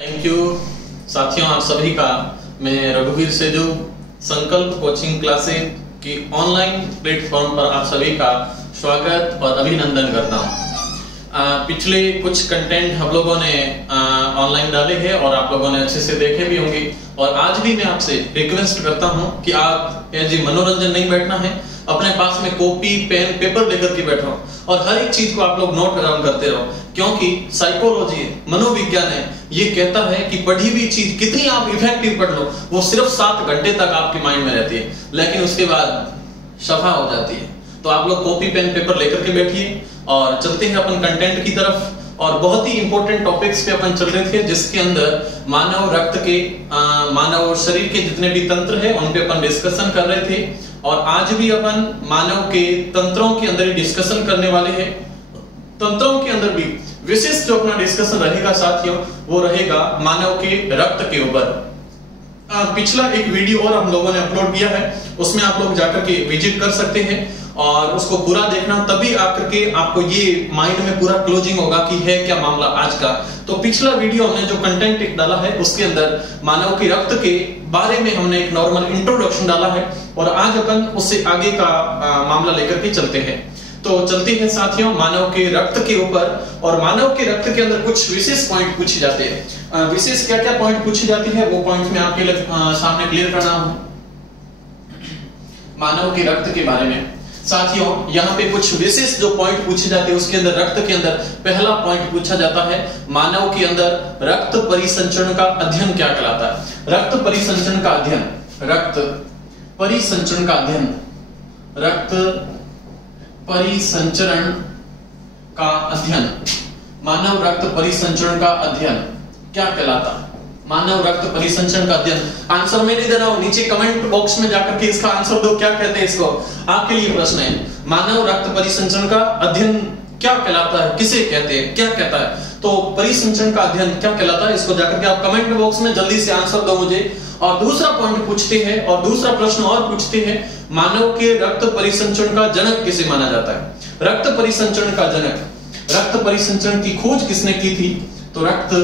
Thank you साथियों, आप सभी का मैं रघुवीर सेजू संकल्प कोचिंग क्लासेस की ऑनलाइन प्लेटफॉर्म पर आप सभी का स्वागत और अभिनंदन करता हूं। पिछले कुछ कंटेंट हम लोगों ने ऑनलाइन डाले हैं और आप लोगों ने अच्छे से देखे भी होंगे। और आज भी मैं आपसे रिक्वेस्ट करता हूं कि आप जी मनोरंजन नहीं बैठना है, अपने पास में कॉपी पेन पेपर लेकर के बैठो और हर एक चीज को आप लोग नोट डाउन करते रहो, क्योंकि साइकोलॉजी है, मनोविज्ञान है, ये कहता है कि पढ़ी हुई चीज कितनी आप इफेक्टिव पढ़ लो वो सिर्फ 7 घंटे तक आपके माइंड में रहती है, लेकिन उसके बाद सफा हो जाती है। तो आप लोग कॉपी पेन पेपर लेकर के बैठिए और चलते हैं अपन कंटेंट की तरफ। और बहुत ही इंपॉर्टेंट टॉपिक्स पे अपन चल रहे थे, जिसके अंदर मानव रक्त के मानव शरीर के जितने भी तंत्र है उन पे अपन डिस्कशन कर रहे थे। और आज भी अपन मानव के तंत्रों के अंदर ही डिस्कशन करने वाले हैं। तंत्रों के अंदर भी विशिष्ट जो अपना डिस्कशन रहेगा साथियों, वो रहेगा मानव के रक्त के ऊपर। पिछला एक वीडियो और हम लोगों ने अपलोड किया है, उसमें आप लोग जाकर के विजिट कर सकते हैं और उसको पूरा देखना, तभी आकर के आपको ये माइंड में पूरा क्लोजिंग होगा कि है क्या मामला आज का। तो पिछला वीडियो हमने जो कंटेंट एक डाला है उसके अंदर मानव के रक्त के बारे में हमने एक नॉर्मल इंट्रोडक्शन डाला है और आज अपन उससे आगे का मामला लेकर के चलते हैं। तो चलते हैं साथियों मानव के रक्त के ऊपर। और मानव के रक्त के अंदर कुछ विशेष पॉइंट पूछे जाते हैं। विशेष क्या क्या पॉइंट पूछे जाते हैं वो पॉइंट में आपके सामने क्लियर करना हूं। मानव के रक्त के बारे में साथियों यहाँ पे कुछ विशेष जो पॉइंट पूछे जाते हैं, उसके अंदर रक्त के अंदर पहला पॉइंट पूछा जाता है मानव के अंदर रक्त परिसंचरण का अध्ययन क्या कहलाता है। रक्त परिसंचरण का अध्ययन, रक्त परिसंचरण का अध्ययन, रक्त परिसंचरण का अध्ययन, मानव रक्त परिसंचरण का अध्ययन क्या कहलाता है। मानव रक्त परिसंचरण का अध्ययन, आंसर मैं नहीं दे रहा हूं, नीचे कमेंट बॉक्स में जाकर के इसका आंसर दो, क्या कहते हैं इसको, आपके लिए प्रश्न है। मानव रक्त परिसंचरण का अध्ययन क्या कहलाता है, किसे कहते हैं, क्या कहता है। तो परिसंचरण का अध्ययन क्या कहलाता है, इसको जाकर के आप कमेंट बॉक्स में जल्दी से आंसर दो मुझे। और दूसरा पॉइंट पूछते हैं और दूसरा प्रश्न और पूछते हैं, मानव के रक्त परिसंचरण का जनक किसे माना जाता है। रक्त परिसंचरण का जनक, रक्त परिसंचरण की खोज किसने की थी। तो रक्त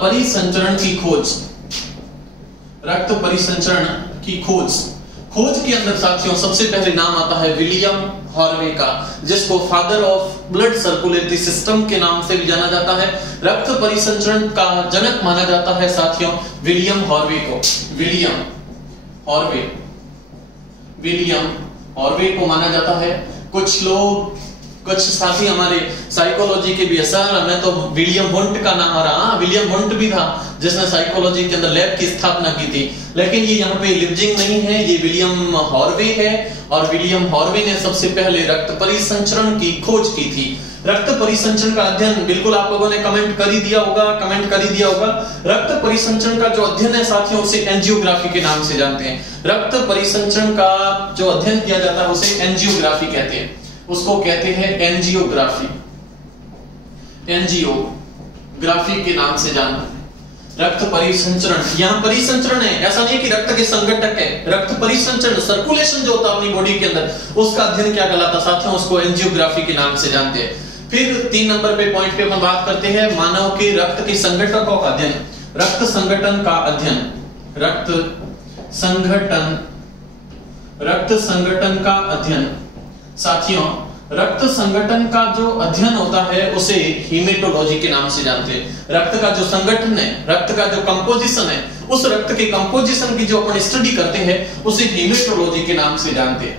परिसंचरण की खोज, रक्त परिसंचरण की खोज के अंदर साथियों सबसे पहले नाम आता है विलियम हॉर्वे का, जिसको father of blood circulatory system के नाम से भी जाना जाता है। रक्त परिसंचरण का जनक माना जाता है साथियों विलियम हॉर्वे को। विलियम हॉर्वे को माना जाता है। कुछ लोग, कुछ साथी हमारे साइकोलॉजी के भी, सर हमें तो विलियम वुंट का नाम आ रहा, विलियम वुंट भी था जिसने साइकोलॉजी के अंदर लैब की स्थापना की थी, लेकिन ये यहाँ पे लिपजिंग नहीं है, ये विलियम हॉर्वे है। और विलियम हॉर्वे ने सबसे पहले रक्त परिसंचरण की खोज की थी। रक्त परिसंचरण का अध्ययन बिल्कुल आप लोगों ने कमेंट कर ही दिया होगा, रक्त परिसंचरण का जो अध्ययन है साथियों उसे एंजियोग्राफी के नाम से जानते हैं। रक्त परिसंचरण का जो अध्ययन किया जाता है उसे एंजियोग्राफी कहते हैं, उसको कहते हैं एंजियोग्राफी, एंजियोग्राफी के नाम से जानते हैं। रक्त परिसंचरण, यहाँ परिसंचरण है, ऐसा नहीं कि रक्त के संघटक है, रक्त परिसंचरण सर्कुलेशन जो होता है अपनी बॉडी के अंदर, उसका अध्ययन क्या कहलाता साथियों, उसको एंजियोग्राफी के नाम से जानते हैं। फिर 3 नंबर पे पॉइंट पे अपन बात करते हैं मानव के रक्त के संघटकों का अध्ययन, रक्त संगठन का अध्ययन, रक्त संगठन का अध्ययन। साथियों रक्त संगठन का जो अध्ययन होता है उसे हीमेटोलॉजी के नाम से जानते हैं। रक्त का जो संगठन है, रक्त का जो कंपोजिशन है, उस रक्त के कंपोजिशन की जो अपन स्टडी करते हैं उसे हीमेटोलॉजी के नाम से जानते हैं।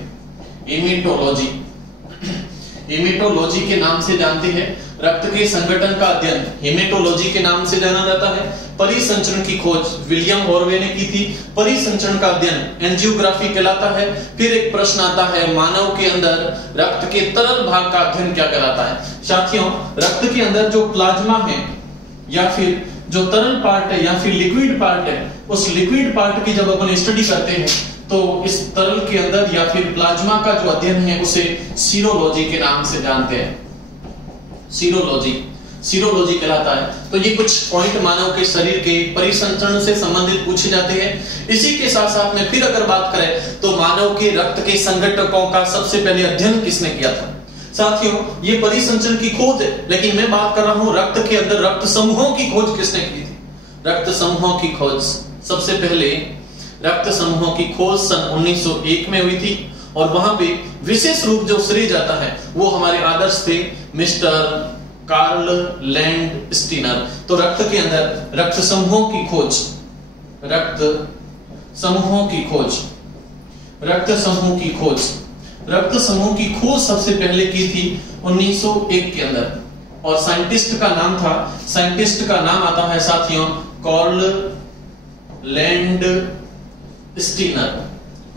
हीमेटोलॉजी के नाम से जानते हैं। रक्त के संगठन का अध्ययन हीमेटोलॉजी के नाम से जाना जाता है। परिसंचरण की खोज विलियम हॉर्वे ने की थी। परिसंचरण का अध्ययन एंजियोग्राफी कहलाता है। फिर एक प्रश्न आता है मानव के अंदर रक्त के तरल भाग का अध्ययन क्या कहलाता है। साथियों रक्त के अंदर जो प्लाज्मा है या फिर जो तरल पार्ट है या फिर लिक्विड पार्ट है, उस लिक्विड पार्ट की जब अपन स्टडी करते हैं तो इस तरल के अंदर या फिर प्लाज्मा का जो अध्ययन है उसे सीरोलॉजी के नाम से जानते हैं। सीरोलॉजी कहलाता है। तो ये कुछ पॉइंट मानव के शरीर के परिसंचरण से संबंधित पूछे जाते हैं। इसी के साथ साथ में फिर अगर बात करें तो मानव के रक्त के संघटकों का सबसे पहले अध्ययन किसने किया था। साथियों ये परिसंचरण की खोज है, लेकिन मैं बात कर रहा हूं रक्त के अंदर रक्त समूहों की खोज किसने की थी? रक्त समूहों की खोज सबसे पहले रक्त समूहों की खोज सन 1901 में हुई थी और वहां पे विशेष रूप जो श्रेय जाता है वो हमारे आदर्श थे मिस्टर कार्ल लैंड स्टीनर। तो रक्त के अंदर रक्त समूहों की खोज, रक्त समूहों की खोज, रक्त समूह की खोज, रक्त समूह की खोज सबसे पहले की थी 1901 के अंदर और साइंटिस्ट का नाम था, साइंटिस्ट का नाम आता है साथियों Karl Landsteiner.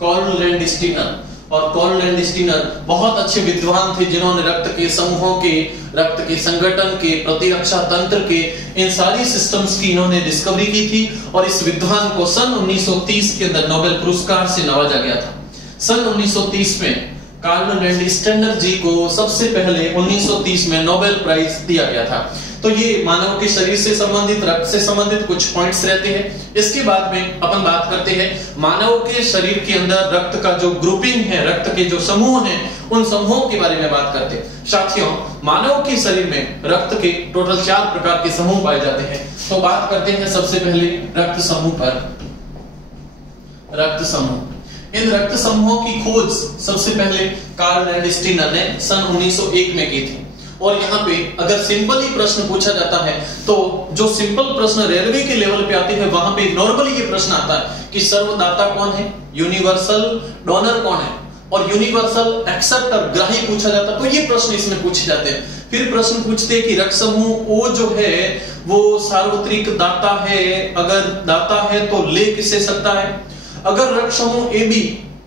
Karl Landsteiner और कार्ल लैंड स्टीनर बहुत अच्छे विद्वान थे जिन्होंने रक्त के समूहों के, रक्त के संगठन के, प्रतिरक्षा तंत्र के इन सारी सिस्टम्स की इन्होंने डिस्कवरी की थी और इस विद्वान को सन 1930 के अंदर नोबेल पुरस्कार से नवाजा गया था। सन 1930 में कार्ल लैंड स्टीनर जी को सबसे पहले 1930 में नोबेल प्राइज दिया गया था। तो ये मानव के शरीर से संबंधित, रक्त से संबंधित कुछ पॉइंट्स रहते हैं। इसके बाद में अपन बात करते हैं मानव के शरीर के अंदर रक्त का जो ग्रुपिंग है, रक्त के जो समूह हैं, उन समूहों के बारे में बात करते हैं। साथियों मानव के शरीर में रक्त के टोटल 4 प्रकार के समूह पाए जाते हैं। तो बात करते हैं सबसे पहले रक्त समूह पर। रक्त समूह, इन रक्त समूहों की खोज सबसे पहले कार्ल लैंड स्टीनर ने सन 1901 में की थी। और यहाँ पे अगर सिंपल ही प्रश्न पूछा जाता है तो जो सिंपल प्रश्न रेलवे के लेवल पे आते हैं वहां पे नॉर्मली ये प्रश्न आता है कि सर्वदाता कौन है, यूनिवर्सल डोनर कौन है और यूनिवर्सल एक्सेप्टर ग्राही पूछा जाता है। तो ये प्रश्न इसमें पूछे जाते हैं। फिर प्रश्न पूछते हैं कि रक्त समूह ओ जो है वो सार्वत्रिक दाता है, अगर दाता है तो ले किससे सकता है। अगर रक्त समूह ए बी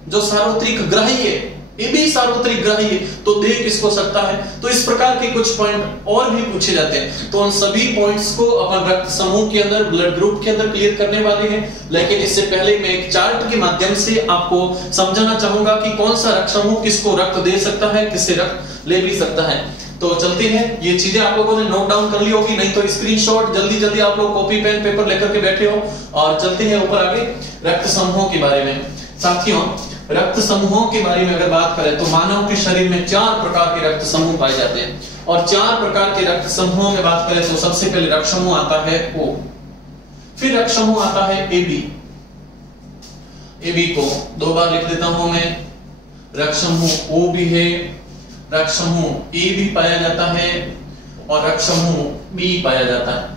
जो सार्वत्रिक ग्राही है, ए भी सार्वत्रिक ग्राही है, तो दे किसको सकता है। तो इस प्रकार के कुछ पॉइंट और भी पूछे जाते हैं। तो उन सभी पॉइंट्स को अपन रक्त समूह के अंदर, ब्लड ग्रुप के अंदर क्लियर करने वाले हैं। लेकिन इससे पहले मैं एक चार्ट के माध्यम से आपको समझाना चाहूंगा कि कौन सा रक्त समूह किसको रक्त दे सकता है, किससे रक्त ले भी सकता है। तो चलते हैं, ये चीजें आप लोगों ने नोट डाउन कर ली होगी, नहीं तो स्क्रीनशॉट जल्दी जल्दी आप लोग कॉपी पेन पेपर लेकर के बैठे हो। और चलते हैं ऊपर आगे रक्त समूहों के बारे में। साथियों रक्त समूहों के बारे में अगर बात करें तो मानव के शरीर में 4 प्रकार के रक्त समूह पाए जाते हैं और 4 प्रकार के रक्त समूहों में बात करें तो सबसे पहले रक्त समूह आता है O, फिर रक्त समूह आता है AB। AB को 2 बार लिख देता हूं मैं। रक्त समूह O भी है, रक्त समूह A भी पाया जाता है और रक्त समूह B पाया जाता है।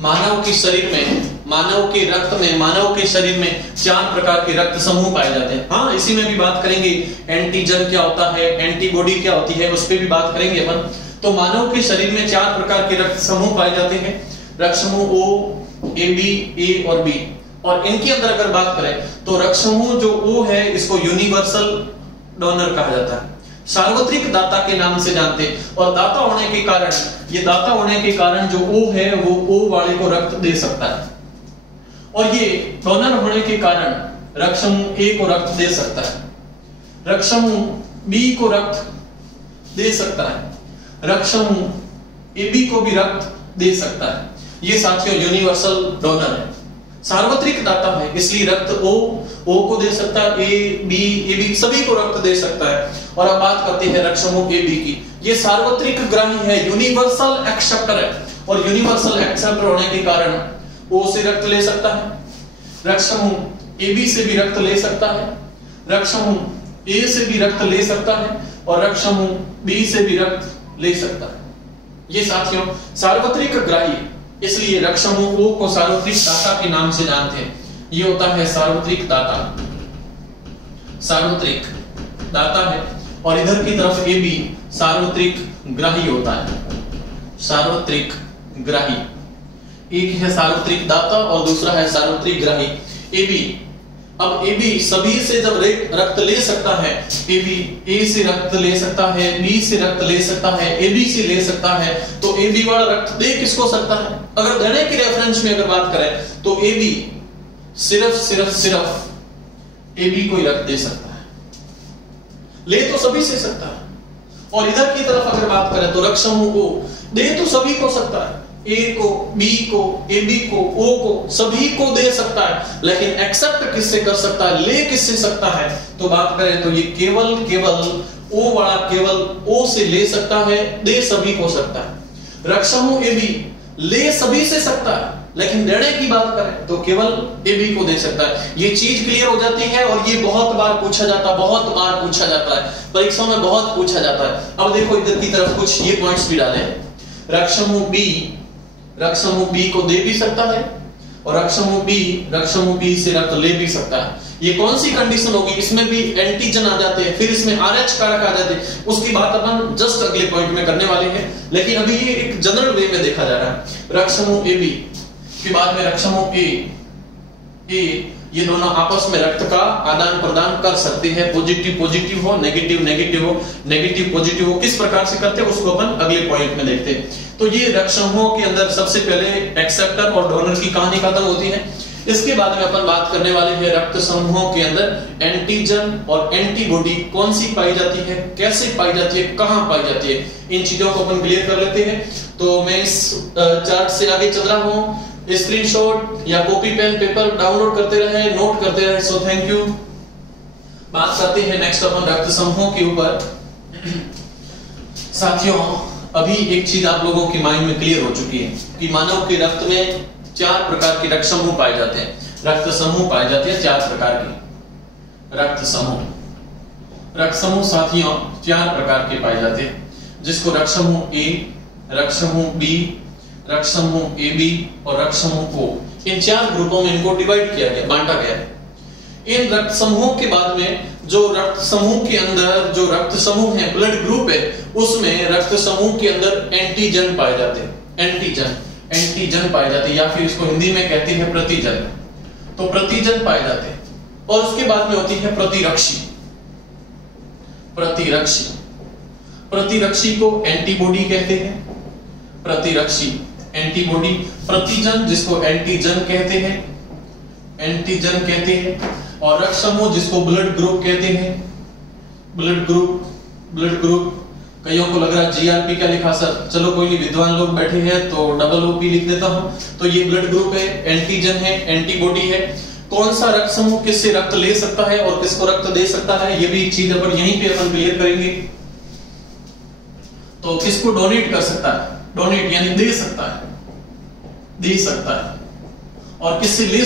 मानव के शरीर में, मानव के रक्त में, मानव के शरीर में 4 प्रकार के रक्त समूह पाए जाते हैं। हाँ, इसी में भी बात करेंगे एंटीजन क्या होता है, एंटीबॉडी क्या होती है, उस पर भी बात करेंगे अपन। तो मानव के शरीर में 4 प्रकार के रक्त समूह पाए जाते हैं, रक्त समूह O, AB, A और B। और इनके अंदर अगर बात करें तो रक्त समूह जो O है इसको यूनिवर्सल डोनर कहा जाता है, सार्वत्रिक दाता के नाम से जानते हैं। और दाता होने के कारण, ये दाता होने के कारण जो O है वो O वाले को रक्त दे सकता है और ये डोनर होने के कारण रक्त समूह A को रक्त दे सकता है, रक्त समूह B को रक्त दे सकता है, रक्त समूह AB को भी रक्त दे सकता है। ये साथियों यूनिवर्सल डोनर है, सार्वत्रिक दाता है, इसलिए रक्त O को दे सकता है, A, B, AB सभी को रक्त दे सकता है। और अब बात करते हैं रक्त समूह AB की। ये सार्वत्रिक ग्राही है, यूनिवर्सल एक्सेप्टर है और यूनिवर्सल एक्सेप्टर होने के कारण O से रक्त ले सकता है, रक्त समूह AB से भी रक्त ले सकता है, रक्त समूह A से भी रक्त ले सकता है और रक्त समूह B से भी रक्त ले सकता है। ये साथियों सार्वत्रिक ग्राही, इसलिए रक्त समूह O को सार्वत्रिक दाता के नाम से जानते हैं। ये होता है सार्वत्रिक दाता, सार्वत्रिक दाता है। और इधर की तरफ AB सार्वत्रिक ग्राही होता है, सार्वत्रिक ग्राही। एक है सार्वत्रिक दाता और दूसरा है सार्वत्रिक ग्राही AB। अब AB सभी से जब रक्त ले सकता है, AB A से रक्त ले सकता है, B से रक्त ले सकता है, AB से ले सकता है, तो AB वाला रक्त दे किसको सकता है। अगर देने की रेफरेंस में अगर बात करें तो AB सिर्फ AB को ही रक्त दे सकता है, ले तो सभी से सकता है। और इधर की तरफ अगर बात करें तो रक्त समूह को दे तो सभी को सकता है, A को, B को, AB को, O को, सभी को दे सकता है, लेकिन एक्सेप्ट किससे कर सकता है, ले किससे सकता है। तो बात करें तो ये केवल ओ वाला केवल ओ से ले सकता है, दे सभी को सकता है। रक्त समूह ए बी ले सभी से सकता है, लेकिन देने की बात करें तो केवल ए बी को दे सकता है। ये चीज क्लियर हो जाती है और ये बहुत बार पूछा जाता है, परीक्षा में बहुत पूछा जाता है। अब देखो इधर की तरफ कुछ ये पॉइंट्स भी डाले। रक्त समूह बी को दे भी सकता है और रक्त समूह बी से रक्त ले भी सकता है। ये कौन सी कंडीशन होगी? इसमें भी एंटीजन आ जाते हैं, फिर इसमें RH कारक आ जाते हैं। उसकी बात अपन जस्ट अगले पॉइंट में करने वाले हैं, लेकिन अभी ये एक जनरल वे में देखा जा रहा है। रक्त समूह ए बी के बाद में रक्त समूह ए ये दोनों आपस में रक्त का आदान प्रदान कर सकते हैं। पॉजिटिव हो, नेगेटिव पॉजिटिव हो, किस प्रकार से करते हैं उसको अपन अगले पॉइंट में देखते हैं। तो ये रक्त समूहों के अंदर सबसे पहले एक्सेप्टर और डोनर की कहानी खत्म होती है। इसके बाद में अपन बात करने वाले हैं रक्त समूहों के अंदर एंटीजन और एंटीबॉडी कौन सी पाई जाती है, कैसे पाई जाती है, कहां पाई जाती है, इन चीजों को अपन क्लियर कर लेते हैं। तो मैं इस चार्ट से आगे चल रहा हूं, स्क्रीनशॉट या कॉपी पेन पेपर डाउनलोड करते रहे, नोट करते रहे। So thank you. बात करते हैं नेक्स्ट अपन रक्त समूहों के ऊपर। साथियों, अभी एक चीज आप लोगों की माइंड में क्लियर हो चुकी है कि मानव के रक्त में 4 प्रकार के रक्त समूह पाए जाते हैं। रक्त समूह पाए जाते हैं 4 प्रकार के रक्त समूह साथियों 4 प्रकार के पाए जाते हैं, जिसको रक्त समूह ए, रक्त समूह बी, रक्त समूह ए बी और रक्त समूह ओ, इन 4 ग्रुपों में इनको डिवाइड किया गया, बांटा गया है। इन रक्त समूहों के बाद में जो रक्त समूह के अंदर जो रक्त समूह है, ब्लड ग्रुप है, उसमें रक्त समूह के अंदर एंटीजन पाए जाते हैं। एंटीजन पाए जाते हैं, या फिर इसको हिंदी में कहते हैं प्रतिजन। तो प्रतिजन पाए जाते हैं और उसके बाद में होती है प्रतिरक्षी को एंटीबॉडी कहते हैं। एंटीबॉडी, प्रतिजन जिसको एंटीजन कहते हैं, और रक्त समूह जिसको ब्लड ग्रुप कहते हैं। ब्लड ग्रुप कईयों को लग रहा है जीआरपी क्या लिखा सर, चलो कोई नहीं, विद्वान लोग बैठे हैं तो डबल ओपी लिख देता हूं। तो ये ब्लड ग्रुप है, एंटीजन है, एंटीबॉडी है। कौन सा रक्त समूह किससे रक्त ले सकता है और किसको रक्त दे सकता है, ये भी चीज अपन यहीं पे अपन क्लियर करेंगे। तो किसको डोनेट कर सकता है, डोनेट यानी दे सकता है, और किससे ले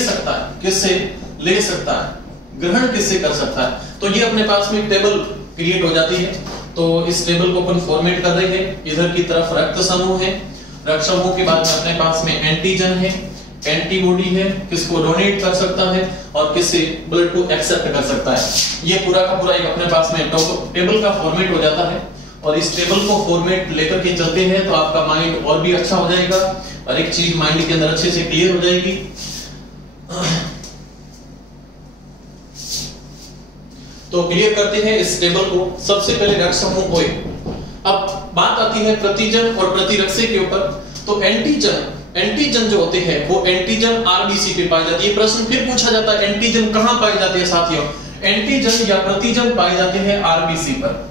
सकता है, ग्रहण किससे कर सकता है। तो ये अपने पास में एक टेबल क्रिएट हो जाती है। तो इस टेबल को अपन फॉर्मेट कर रहे हैं। इधर की तरफ रक्त समूह है, रक्त समूह के बाद में अपने पास में एंटीजन है, एंटीबॉडी है, किसको डोनेट कर सकता है और किससे ब्लड को एक्सेप्ट कर सकता है। ये पूरा का पूरा एक अपने पास में टेबल का फॉर्मेट हो जाता है। और इस टेबल को फॉर्मेट लेकर के चलते हैं तो आपका माइंड और भी अच्छा हो जाएगा और एक चीज माइंड के अंदर अच्छे से क्लियर हो जाएगी। तो क्लियर करते हैं इस टेबल को। सबसे पहले रक्त समूह ओ। अब बात आती है प्रतिजन और प्रतिरक्षी के ऊपर। तो एंटीजन जो होते हैं वो एंटीजन आरबीसी पे पाए जाते हैं। प्रश्न फिर पूछा जाता है एंटीजन कहां पाए जाते हैं साथियों। एंटीजन या प्रतिजन पाए जाते हैं आरबीसी पर।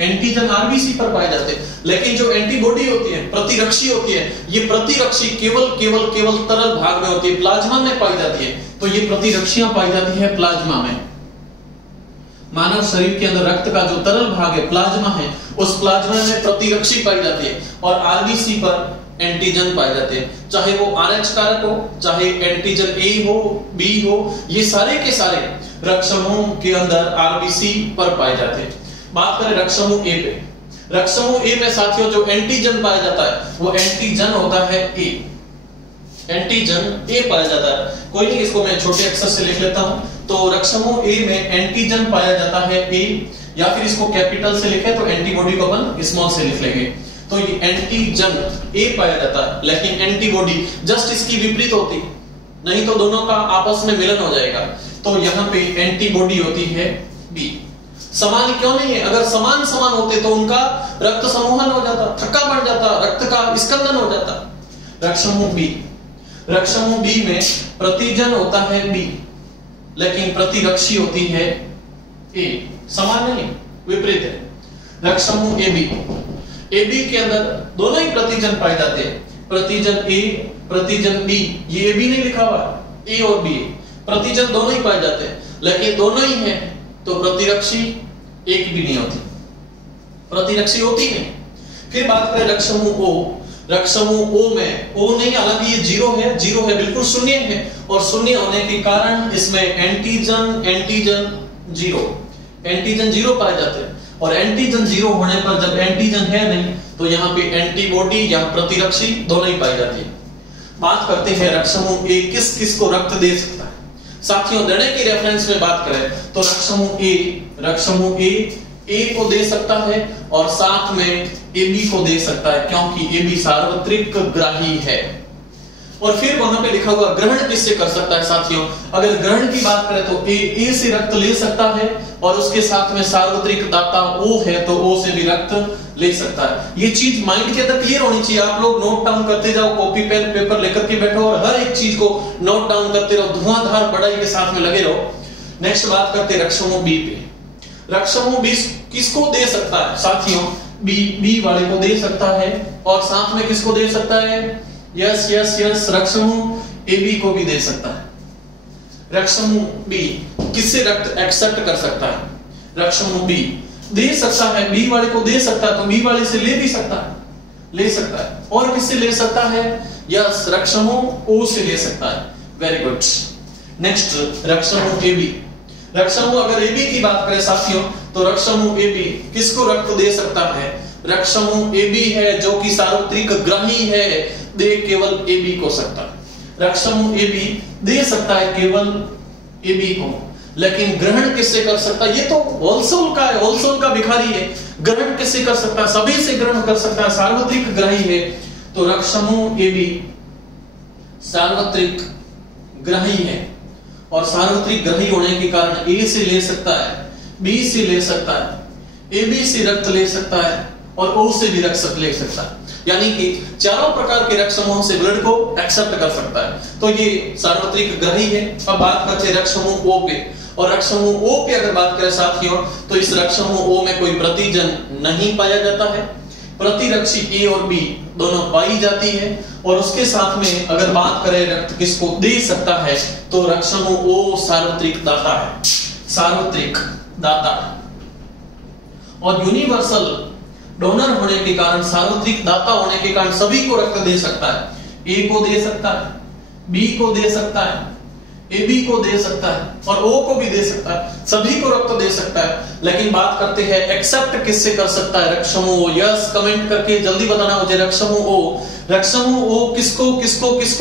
एंटीजन आरबीसी पर पाए जाते हैं। लेकिन जो एंटीबॉडी होती है, प्रतिरक्षी होती है, ये प्रतिरक्षी केवल तरल भाग में होती है, प्लाज्मा में पाई जाती है। तो ये प्रतिरक्षियां पाई जाती है प्लाज्मा में। मानव शरीर के अंदर रक्त का जो तरल भाग है, प्लाज्मा है, उस प्लाज्मा में प्रतिरक्षी पाई जाती है और आरबीसी पर एंटीजन पाए जाते हैं। चाहे वो RH कारक हो, चाहे एंटीजन ए हो, बी हो, ये सारे के सारे रक्त समूह के अंदर आरबीसी पर पाए जाते हैं। बात करें रक्त समूह ए पे। रक्त समूह ए में साथियों जो एंटीजन पाया जाता है वो एंटीजन होता है ए। एंटीजन ए पाया जाता है। कोई नहीं, इसको मैं छोटे अक्षर से लिख लेता हूं। तो रक्त समूह ए में एंटीजन पाया जाता है ए, या फिर इसको कैपिटल से लिखे तो एंटीबॉडी को अपन स्मॉल से लिख लेंगे। तो ये एंटीजन ए पाया जाता है, लेकिन एंटीबॉडी जस्ट इसकी विपरीत होती, नहीं तो दोनों का आपस में मिलन हो जाएगा। तो यहाँ पे एंटीबॉडी होती है बी। समान क्यों नहीं है? अगर समान होते तो उनका रक्त समूहन हो जाता, थक्का बढ़ जाता, रक्त का स्कंदन हो जाता। रक्त समूह बी में प्रतिजन होता है बी, लेकिन प्रतिरक्षी होती है ए। समान नहीं, विपरीत है। रक्त समूह ए बी के अंदर दोनों ही प्रतिजन पाए जाते हैं। प्रतिजन ए, प्रतिजन बी, ये ए बी नहीं लिखा हुआ, ए और बी, प्रतिजन दोनों ही पाए जाते हैं, लेकिन दोनों ही हैं तो प्रतिरक्षी एक भी नहीं होती, प्रतिरक्षी होती नहीं। फिर बात करें रक्त समूह O, रक्त समूह O में O नहीं, हालांकि ये जीरो है, बिल्कुल शून्य है, और शून्य होने के कारण इसमें एंटीजन जीरो पाए जाते हैं, और एंटीजन जीरो होने पर जब एंटीजन है नहीं तो यहाँ पे एंटीबॉडी या प्रतिरक्षी दोनों ही पाई जाती है। बात करते हैं रक्त समूह A किस किस को रक्त दे सकता है। साथियों, देने की रेफरेंस में बात करें तो रक्त समूह A को दे सकता है और साथ में AB को दे सकता है, क्योंकि AB सार्वत्रिक ग्राही है। और फिर वहां पे लिखा हुआ ग्रहण किससे कर सकता है। साथियों, अगर ग्रहण की बात करें तो A से रक्त ले सकता है, और उसके साथ में सार्वत्रिक दाता O है तो O से भी रक्त ले सकता है। ये चीज माइंड के अंदर क्लियर होनी चाहिए। आप लोग नोट डाउन करते जाओ, कॉपी पेन पेपर लेकर के बैठो और हर एक चीज को नोट डाउन करते रहो, धुआंधार पढ़ाई के साथ में लगे रहो। नेक्स्ट बात करते हैं रक्त समूह B पे। रक्त समूह B किसको दे सकता है। साथियों, बी वाले को दे सकता है, और साथ में किसको दे सकता है। यस, रक्त समूह AB को भी दे सकता है। रक्त समूह B किससे रक्त एक्सेप्ट कर सकता है। रक्त समूह B दे सकता है, B वाले को दे सकता है, तो B वाले से ले भी सकता है, और किससे ले सकता है। यस, रक्त समूह O से ले सकता है। Very good. नेक्स्ट रक्त समूह AB। रक्त समूह अगर AB की बात करें साथियों, तो रक्त समूह AB किसको रक्त दे सकता है। रक्त समूह AB है जो कि सार्वत्रिक ग्राही है, दे केवल AB को सकता है। रक्त समूह AB दे सकता है केवल AB को, लेकिन ग्रहण किससे कर सकता है। ये तो होलसेल का भिखारी है, ग्रहण किससे कर सकता है। सभी से ग्रहण कर सकता है, सार्वत्रिक ग्राही है। तो रक्त समूह AB सार्वत्रिक ग्राही है, और सार्वत्रिक ग्राही होने के कारण A से ले सकता है, B से ले सकता है, AB से रक्त ले सकता है, और O से भी रक्त ले सकता है। यानी कि चारों प्रकार के रक्त समूहों से ब्लड को एक्सेप्ट कर सकता है। तो ये सार्वत्रिक ग्राही है। अब बात करते हैं रक्त समूह O पे। और रक्त समूह O पे अगर बात करें साथियों, तो इस रक्त समूह O में कोई प्रतिजन नहीं पाया जाता है, प्रतिरक्षी A और B दोनों पाई जाती है। और उसके साथ में अगर बात करें रक्त किसको दे सकता है, तो रक्त समूह O सार्वत्रिक दाता है, सार्वत्रिक दाता। और यूनिवर्सल डोनर होने के कारण, सार्वत्रिक दाता होने के कारण सभी को रक्त दे सकता है। A को दे सकता है, B को दे सकता है, AB को दे सकता है, और O को भी दे सकता है, सभी को रक्त दे सकता है। लेकिन बात करते हैं एक्सेप्ट किससे कर सकता है। रक्त समूह O। यस, कमेंट करके जल्दी बताना मुझे। रक्त समूह O, रक्त समूह O किसको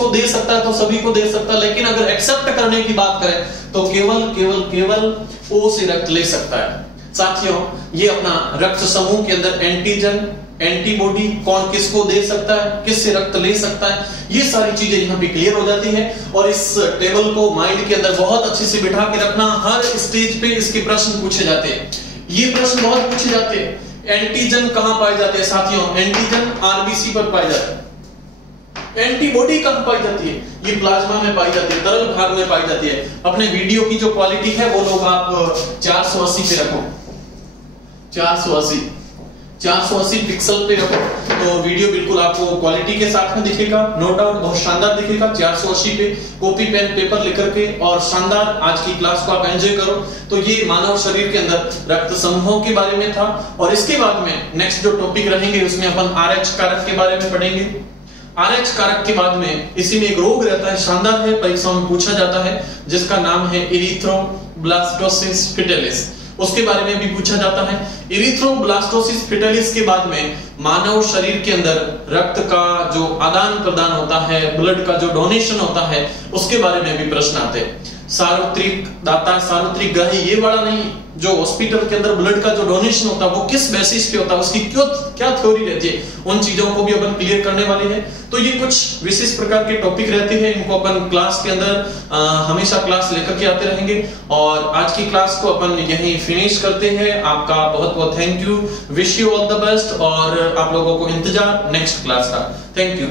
दे सकता है, तो सभी को दे सकता है। लेकिन अगर एक्सेप्ट करने की बात करें तो केवल O से रक्त ले सकता है। साथियों, ये अपना रक्त समूह के अंदर एंटीजन, एंटीबॉडी कौन किसको दे सकता है, किससे रक्त ले सकता है, ये सारी चीजें यहाँ पे क्लियर हो जाती है। और इस टेबल को माइंड के अंदर बहुत अच्छे से बिठा के रखना। हर स्टेज पे इसके प्रश्न पूछे जाते हैं, ये प्रश्न बहुत पूछे जाते हैं। एंटीजन कहां पाए जाते हैं साथियों। एंटीजन RBC पर पाए जाते हैं। एंटीबॉडी कहां पाई जाती है, ये प्लाज्मा में पाई जाती है, तरल भाग में पाई जाती है। अपने वीडियो की जो क्वालिटी है वो लोग आप 480 पे रखो, 480 पिक्सल पे रखो, तो वीडियो बिल्कुल आपको क्वालिटी के साथ में दिखेगा, नो डाउट बहुत शानदार दिखेगा। 480 पे कॉपी पेन पेपर लेकर के और शानदार आज की क्लास को आप एंजॉय करो। तो ये मानव शरीर के अंदर रक्त समूहों के बारे में था। और इसके बाद में नेक्स्ट जो टॉपिक रहेंगे उसमें अपन RH कारक के बारे में पढ़ेंगे। RH कारक के बाद में इसी में एक रोग रहता है, शानदार है, परीक्षा में पूछा जाता है, जिसका नाम है इरिथ्रोब्लास्टोसिस फिटालिस। उसके बारे में भी पूछा जाता है। इरिथ्रोब्लास्टोसिस फिटालिस के बाद में मानव शरीर के अंदर रक्त का जो आदान प्रदान होता है, ब्लड का जो डोनेशन होता है, उसके बारे में भी प्रश्न आते हैं। सार्वत्रिक दाता, सार्वत्रिक ग्राही, ये वाला नहीं, जो हॉस्पिटल के अंदर ब्लड का जो डोनेशन होता है वो किस बेसिस पे होता है, उसकी क्या थ्योरी रहती है, उन चीजों को भी अपन क्लियर करने वाले हैं। तो ये कुछ विशेष प्रकार के टॉपिक रहते हैं, इनको अपन क्लास के अंदर हमेशा क्लास लेकर के आते रहेंगे। और आज की क्लास को अपन यहीं फिनिश करते हैं। आपका बहुत बहुत thank you, wish you all the best, और आप लोगों को इंतजार नेक्स्ट क्लास का। Thank you.